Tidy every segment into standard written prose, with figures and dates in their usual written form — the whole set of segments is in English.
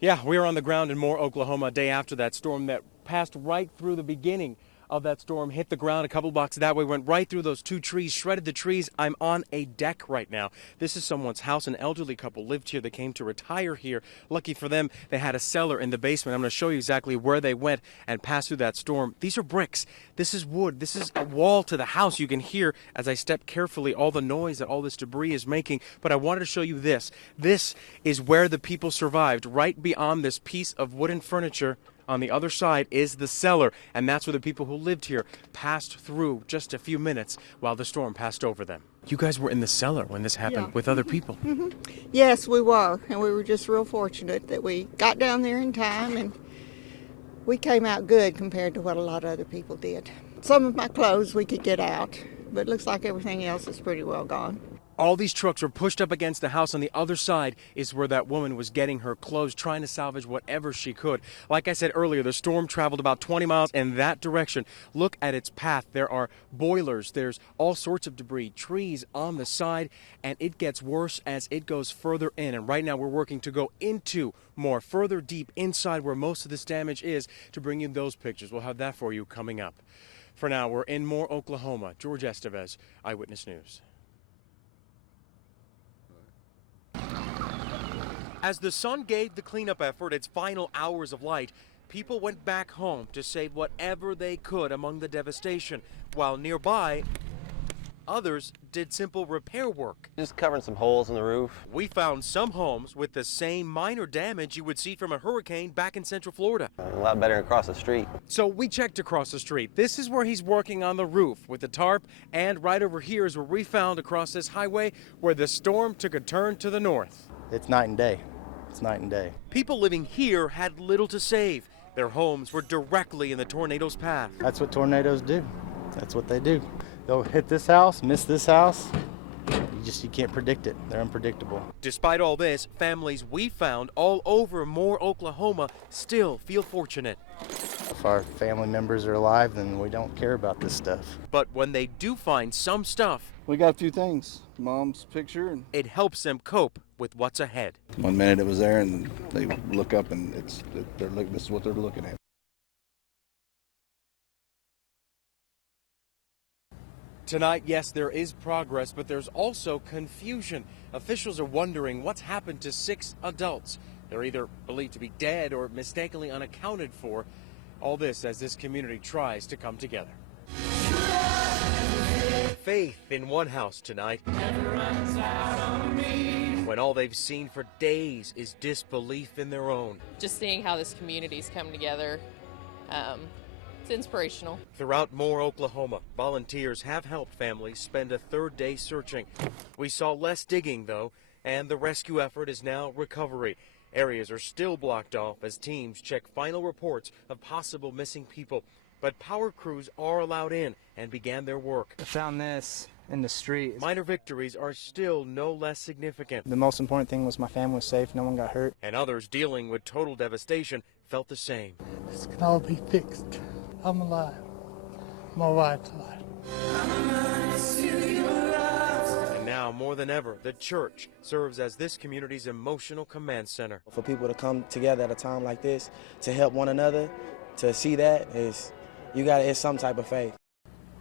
Yeah, we are on the ground in Moore, Oklahoma, a day after that storm that passed right through the beginning of that storm, hit the ground a couple blocks that way, went right through those two trees, shredded the trees. I'm on a deck right now. This is someone's house. An elderly couple lived here. They came to retire here. Lucky for them, they had a cellar in the basement. I'm going to show you exactly where they went and passed through that storm. These are bricks. This is wood. This is a wall to the house. You can hear, as I step carefully, all the noise that all this debris is making. But I wanted to show you this. This is where the people survived. Right beyond this piece of wooden furniture on the other side is the cellar, and that's where the people who lived here passed through just a few minutes while the storm passed over them. You guys were in the cellar when this happened with other people. Yes, we were, and we were just real fortunate that we got down there in time, and we came out good compared to what a lot of other people did. Some of my clothes we could get out, but it looks like everything else is pretty well gone. All these trucks were pushed up against the house. On the other side is where that woman was getting her clothes, trying to salvage whatever she could. Like I said earlier, the storm traveled about 20 miles in that direction. Look at its path. There are boilers. There's all sorts of debris, trees on the side, and it gets worse as it goes further in. And right now we're working to go into more, further deep inside where most of this damage is to bring you those pictures. We'll have that for you coming up. For now, we're in Moore, Oklahoma. George Estevez, Eyewitness News. As the sun gave the cleanup effort its final hours of light, people went back home to save whatever they could among the devastation, while nearby, others did simple repair work. Just covering some holes in the roof. We found some homes with the same minor damage you would see from a hurricane back in Central Florida. A lot better across the street. So we checked across the street. This is where he's working on the roof with the tarp, and right over here is where we found across this highway where the storm took a turn to the north. It's night and day. It's night and day. People living here had little to save. Their homes were directly in the tornado's path. That's what tornadoes do. That's what they do. They'll hit this house, miss this house. You can't predict it. They're unpredictable. Despite all this, families we found all over Moore, Oklahoma still feel fortunate. If our family members are alive, then we don't care about this stuff. But when they do find some stuff, we got a few things. Mom's picture. And it helps them cope with what's ahead. 1 minute it was there, and they look up, and this is what they're looking at. Tonight, yes, there is progress, but there's also confusion. Officials are wondering what's happened to 6 adults. They're either believed to be dead or mistakenly unaccounted for. All this as this community tries to come together. Faith in one house tonight, when all they've seen for days is disbelief in their own. Just seeing how this community's come together, it's inspirational. Throughout Moore, Oklahoma, volunteers have helped families spend a third day searching. We saw less digging, though, and the rescue effort is now recovery. Areas are still blocked off as teams check final reports of possible missing people. But power crews are allowed in and began their work. I found this in the street. Minor victories are still no less significant. The most important thing was my family was safe, no one got hurt. And others dealing with total devastation felt the same. This can all be fixed. I'm alive. My wife's alive. And now, more than ever, the church serves as this community's emotional command center. For people to come together at a time like this to help one another, to see that it's some type of faith.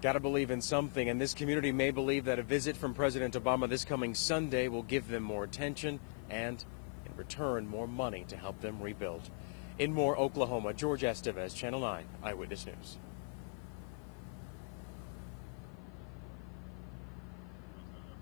Gotta believe in something, and this community may believe that a visit from President Obama this coming Sunday will give them more attention and, in return, more money to help them rebuild. In Moore, Oklahoma, George Estevez, Channel 9 Eyewitness News.